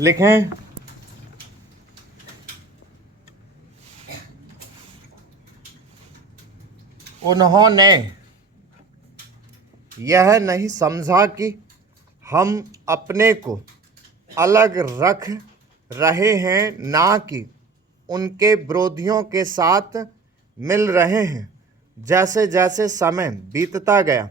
लिखें। उन्होंने यह नहीं समझा कि हम अपने को अलग रख रहे हैं, ना कि उनके विरोधियों के साथ मिल रहे हैं। जैसे जैसे समय बीतता गया,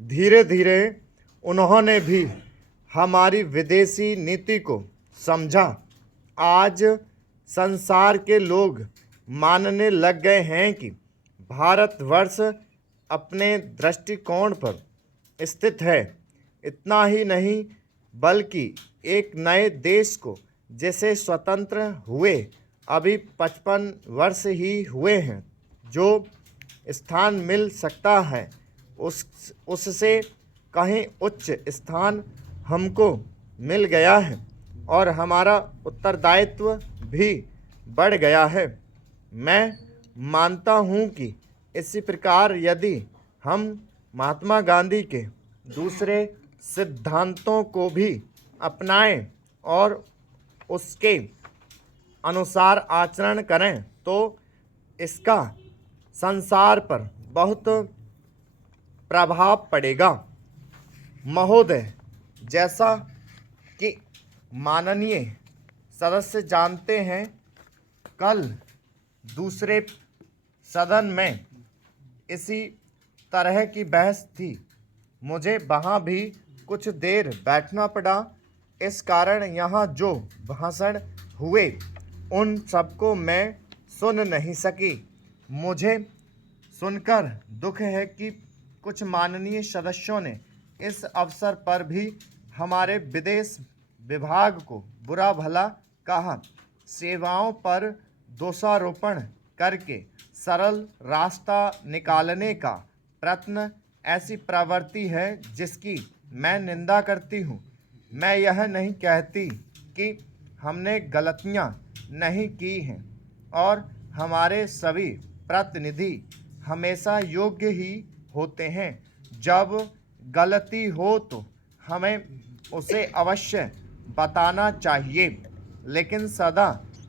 धीरे धीरे उन्होंने भी हमारी विदेशी नीति को समझा। आज संसार के लोग मानने लग गए हैं कि भारतवर्ष अपने दृष्टिकोण पर स्थित है। इतना ही नहीं, बल्कि एक नए देश को जिसे स्वतंत्र हुए अभी 55 वर्ष ही हुए हैं, जो स्थान मिल सकता है, उससे कहीं उच्च स्थान हमको मिल गया है और हमारा उत्तरदायित्व भी बढ़ गया है। मैं मानता हूँ कि इसी प्रकार यदि हम महात्मा गांधी के दूसरे सिद्धांतों को भी अपनाएं और उसके अनुसार आचरण करें तो इसका संसार पर बहुत प्रभाव पड़ेगा। महोदय, जैसा कि माननीय सदस्य जानते हैं, कल दूसरे सदन में इसी तरह की बहस थी। मुझे वहाँ भी कुछ देर बैठना पड़ा। इस कारण यहाँ जो भाषण हुए उन सबको मैं सुन नहीं सकी। मुझे सुनकर दुख है कि कुछ माननीय सदस्यों ने इस अवसर पर भी हमारे विदेश विभाग को बुरा भला कहा। सेवाओं पर दोषारोपण करके सरल रास्ता निकालने का प्रयत्न ऐसी प्रवृत्ति है जिसकी मैं निंदा करती हूँ। मैं यह नहीं कहती कि हमने गलतियाँ नहीं की हैं और हमारे सभी प्रतिनिधि हमेशा योग्य ही होते हैं। जब गलती हो तो हमें उसे अवश्य बताना चाहिए, लेकिन सदा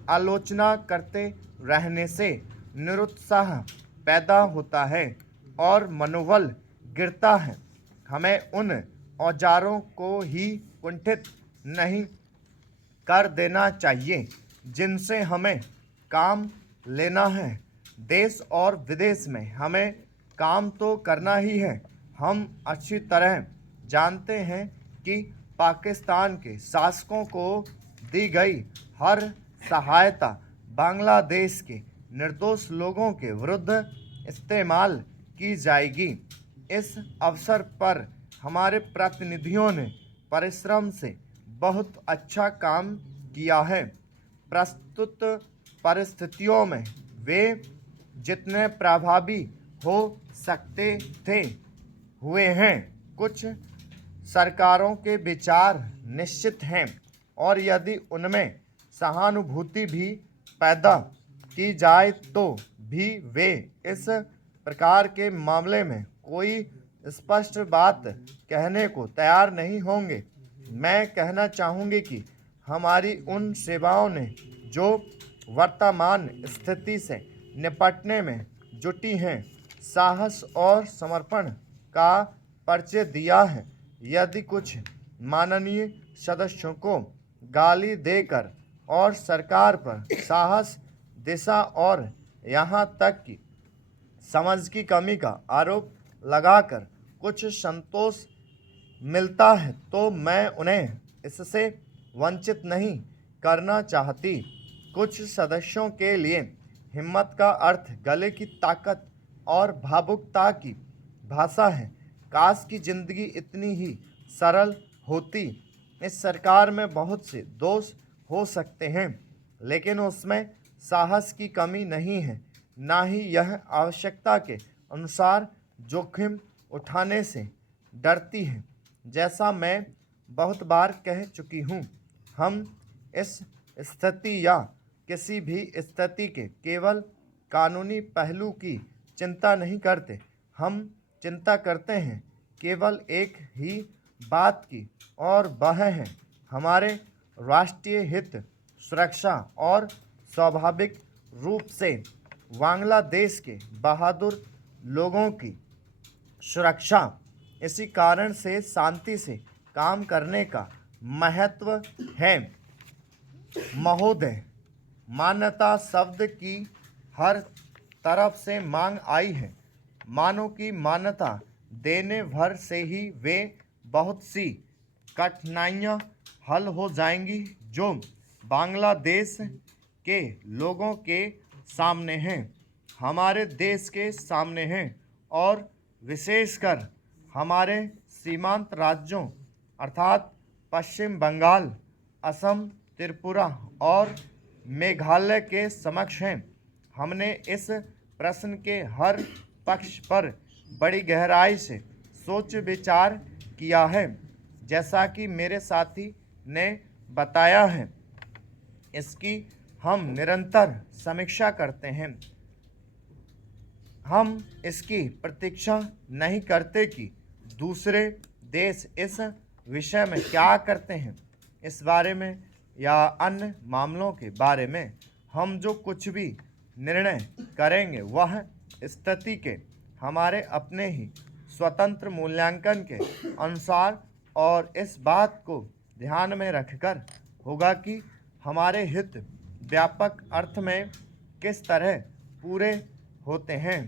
आलोचना करते रहने से निरुत्साह पैदा होता है और मनोबल गिरता है। हमें उन औजारों को ही कुंठित नहीं कर देना चाहिए जिनसे हमें काम लेना है। देश और विदेश में हमें काम तो करना ही है। हम अच्छी तरह जानते हैं कि पाकिस्तान के शासकों को दी गई हर सहायता बांग्लादेश के निर्दोष लोगों के विरुद्ध इस्तेमाल की जाएगी। इस अवसर पर हमारे प्रतिनिधियों ने परिश्रम से बहुत अच्छा काम किया है। प्रस्तुत परिस्थितियों में वे जितने प्रभावी हो सकते थे हुए हैं। कुछ सरकारों के विचार निश्चित हैं और यदि उनमें सहानुभूति भी पैदा की जाए तो भी वे इस प्रकार के मामले में कोई स्पष्ट बात कहने को तैयार नहीं होंगे। मैं कहना चाहूँगी कि हमारी उन सेवाओं ने जो वर्तमान स्थिति से निपटने में जुटी हैं, साहस और समर्पण का परिचय दिया है। यदि कुछ माननीय सदस्यों को गाली देकर और सरकार पर साहस, दिशा और यहाँ तक कि समझ की कमी का आरोप लगाकर कुछ संतोष मिलता है तो मैं उन्हें इससे वंचित नहीं करना चाहती। कुछ सदस्यों के लिए हिम्मत का अर्थ गले की ताकत और भावुकता की भाषा है। काश की जिंदगी इतनी ही सरल होती। इस सरकार में बहुत से दोष हो सकते हैं, लेकिन उसमें साहस की कमी नहीं है, ना ही यह आवश्यकता के अनुसार जोखिम उठाने से डरती है। जैसा मैं बहुत बार कह चुकी हूँ, हम इस स्थिति या किसी भी स्थिति के केवल कानूनी पहलू की चिंता नहीं करते। हम चिंता करते हैं केवल एक ही बात की, और वह है हमारे राष्ट्रीय हित, सुरक्षा और स्वाभाविक रूप से बांग्लादेश के बहादुर लोगों की सुरक्षा। इसी कारण से शांति से काम करने का महत्व है। महोदय, मान्यता शब्द की हर तरफ से मांग आई है। मानो कि मान्यता देने भर से ही वे बहुत सी कठिनाइयाँ हल हो जाएंगी जो बांग्लादेश के लोगों के सामने हैं, हमारे देश के सामने हैं और विशेषकर हमारे सीमांत राज्यों अर्थात पश्चिम बंगाल, असम, त्रिपुरा और मेघालय के समक्ष हैं। हमने इस प्रश्न के हर पक्ष पर बड़ी गहराई से सोच विचार किया है। जैसा कि मेरे साथी ने बताया है, इसकी हम निरंतर समीक्षा करते हैं। हम इसकी प्रतीक्षा नहीं करते कि दूसरे देश इस विषय में क्या करते हैं। इस बारे में या अन्य मामलों के बारे में हम जो कुछ भी निर्णय करेंगे वह स्थिति के हमारे अपने ही स्वतंत्र मूल्यांकन के अनुसार और इस बात को ध्यान में रखकर होगा कि हमारे हित व्यापक अर्थ में किस तरह पूरे होते हैं।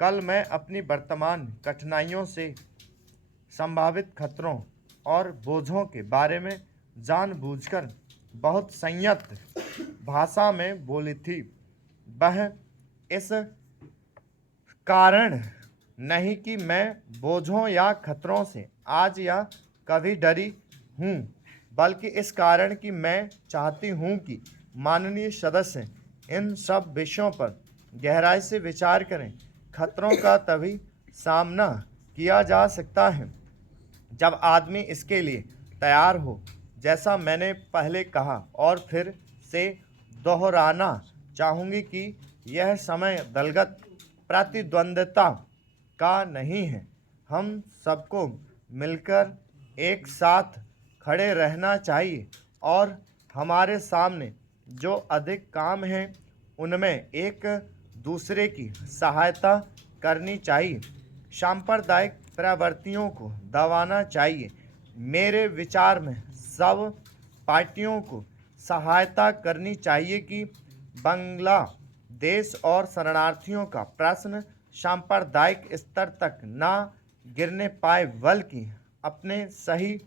कल मैं अपनी वर्तमान कठिनाइयों से संभावित खतरों और बोझों के बारे में जानबूझकर बहुत संयत भाषा में बोली थी। वह इस कारण नहीं कि मैं बोझों या खतरों से आज या कभी डरी हूँ, बल्कि इस कारण कि मैं चाहती हूँ कि माननीय सदस्य इन सब विषयों पर गहराई से विचार करें। खतरों का तभी सामना किया जा सकता है जब आदमी इसके लिए तैयार हो। जैसा मैंने पहले कहा और फिर से दोहराना चाहूँगी कि यह समय दलगत प्रतिद्वंद्विता का नहीं है। हम सबको मिलकर एक साथ खड़े रहना चाहिए और हमारे सामने जो अधिक काम हैं उनमें एक दूसरे की सहायता करनी चाहिए। सांप्रदायिक प्रवृत्तियों को दबाना चाहिए। मेरे विचार में सब पार्टियों को सहायता करनी चाहिए कि बांग्लादेश और शरणार्थियों का प्रश्न सांप्रदायिक स्तर तक ना गिरने पाए, बल्कि अपने सही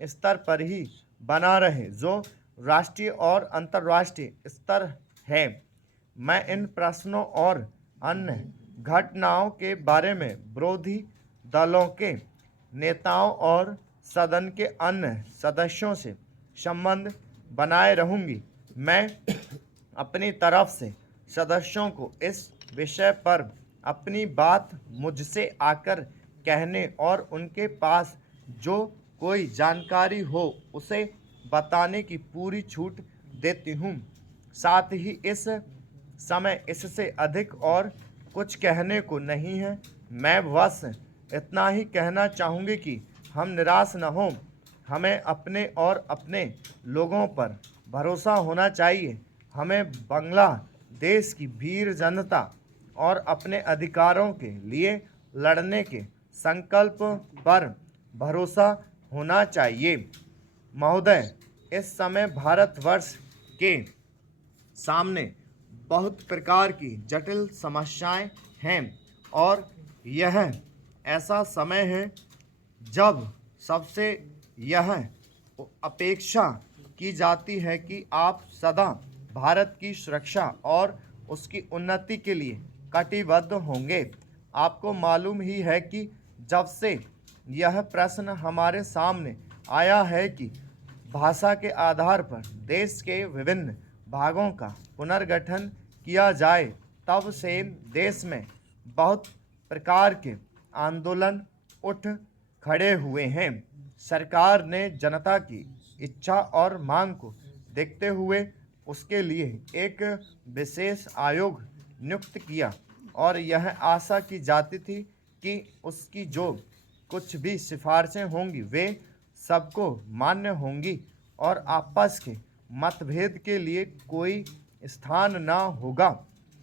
स्तर पर ही बना रहे जो राष्ट्रीय और अंतर्राष्ट्रीय स्तर है। मैं इन प्रश्नों और अन्य घटनाओं के बारे में विरोधी दलों के नेताओं और सदन के अन्य सदस्यों से संबंध बनाए रहूँगी। मैं अपनी तरफ से सदस्यों को इस विषय पर अपनी बात मुझसे आकर कहने और उनके पास जो कोई जानकारी हो उसे बताने की पूरी छूट देती हूँ। साथ ही इस समय इससे अधिक और कुछ कहने को नहीं है। मैं बस इतना ही कहना चाहूँगी कि हम निराश न हों। हमें अपने और अपने लोगों पर भरोसा होना चाहिए। हमें बांग्लादेश की वीर जनता और अपने अधिकारों के लिए लड़ने के संकल्प पर भरोसा होना चाहिए। महोदय, इस समय भारतवर्ष के सामने बहुत प्रकार की जटिल समस्याएं हैं और यह ऐसा समय है जब सबसे यह अपेक्षा की जाती है कि आप सदा भारत की सुरक्षा और उसकी उन्नति के लिए कटिबद्ध होंगे। आपको मालूम ही है कि जब से यह प्रश्न हमारे सामने आया है कि भाषा के आधार पर देश के विभिन्न भागों का पुनर्गठन किया जाए, तब से देश में बहुत प्रकार के आंदोलन उठ खड़े हुए हैं। सरकार ने जनता की इच्छा और मांग को देखते हुए उसके लिए एक विशेष आयोग नियुक्त किया और यह आशा की जाती थी कि उसकी जो कुछ भी सिफारिशें होंगी वे सबको मान्य होंगी और आपस के मतभेद के लिए कोई स्थान न होगा।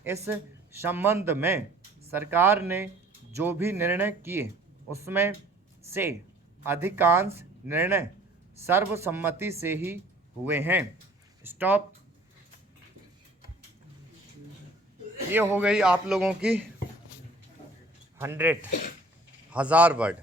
इस संबंध में सरकार ने जो भी निर्णय किए उसमें से अधिकांश निर्णय सर्वसम्मति से ही हुए हैं। स्टॉप। ये हो गई आप लोगों की 1000 वर्ड।